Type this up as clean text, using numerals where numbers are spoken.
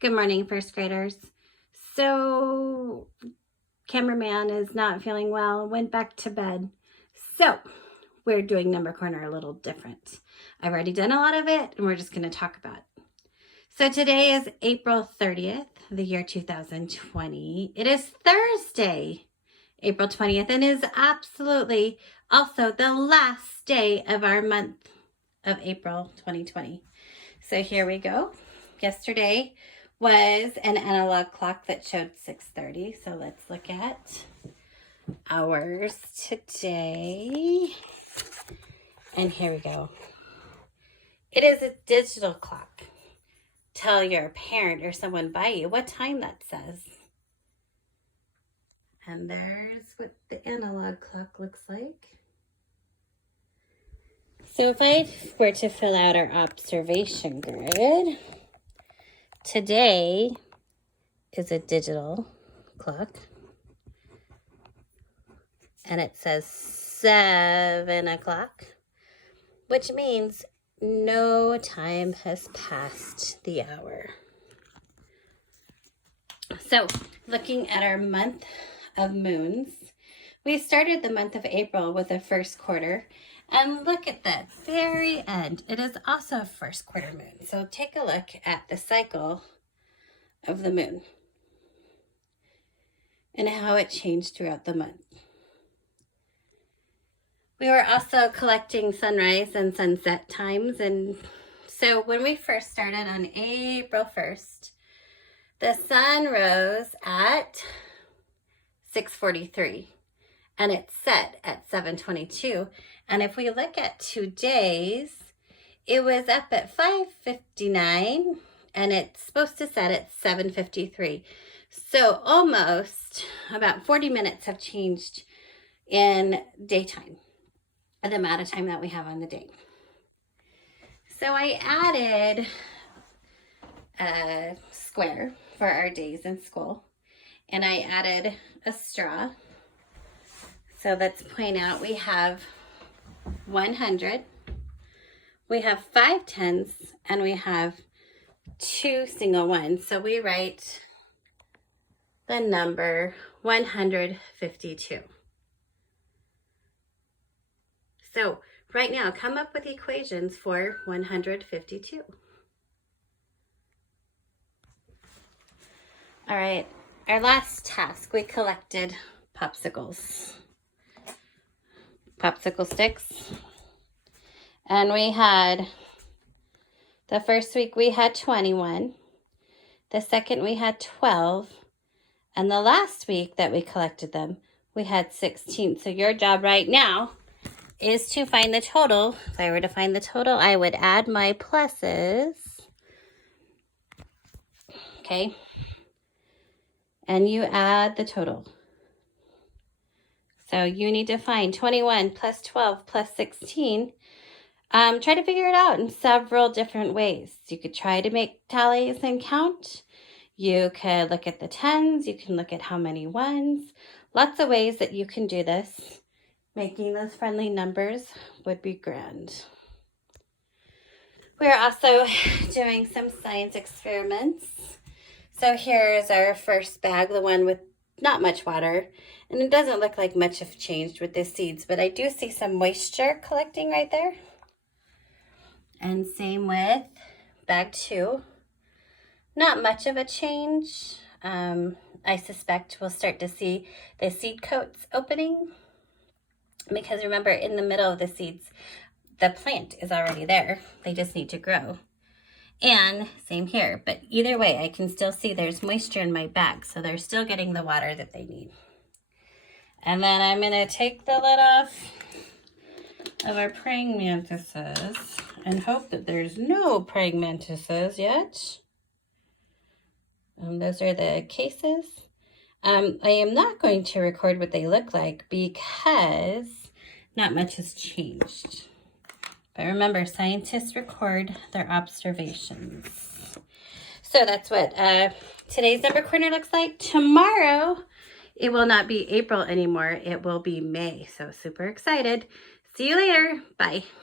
Good morning, first graders. So, cameraman is not feeling well, went back to bed. So, we're doing number corner a little different. I've already done a lot of it, and we're just going to talk about it. So, today is April 30th, the year 2020. It is Thursday, April 20th, and is absolutely also the last day of our month of April 2020. So, here we go. Yesterday was an analog clock that showed 6:30. So let's look at hours today. And here we go. It is a digital clock. Tell your parent or someone by you what time that says. And there's what the analog clock looks like. So if I were to fill out our observation grid, today is a digital clock, and it says 7 o'clock, which means no time has passed the hour. So, looking at our month of moons, we started the month of April with a first quarter, and look at the very end. It is also a first quarter moon. So take a look at the cycle of the moon and how it changed throughout the month. We were also collecting sunrise and sunset times. And so when we first started on April 1st, the sun rose at 6:43 and it set at 7:22. And if we look at today's, it was up at 5:59 and it's supposed to set at 7:53. So almost about 40 minutes have changed in daytime, the amount of time that we have on the day. So I added a square for our days in school, and I added a straw. So let's point out we have 100, we have 5 tens, and we have 2 single ones. So we write the number 152. So right now, come up with equations for 152. All right, our last task, we collected popsicles. Popsicle sticks. And we had, the first week we had 21. The second we had 12. And the last week that we collected them, we had 16. So your job right now is to find the total. If I were to find the total, I would add my pluses. Okay. And you add the total. So you need to find 21 plus 12 plus 16. Try to figure it out in several different ways. You could try to make tallies and count. You could look at the tens. You can look at how many ones. Lots of ways that you can do this. Making those friendly numbers would be grand. We're also doing some science experiments. So here's our first bag, the one with not much water. And it doesn't look like much have changed with the seeds, but I do see some moisture collecting right there. And same with bag 2. Not much of a change. I suspect we'll start to see the seed coats opening, because remember, in the middle of the seeds, the plant is already there. They just need to grow. And same here, but either way, I can still see there's moisture in my bag, so they're still getting the water that they need. And then I'm going to take the lid off of our praying mantises and hope that there's no praying mantises yet. Those are the cases. I am not going to record what they look like because not much has changed. But remember, scientists record their observations. So that's what today's number corner looks like. Tomorrow, it will not be April anymore. It will be May. So super excited. See you later. Bye.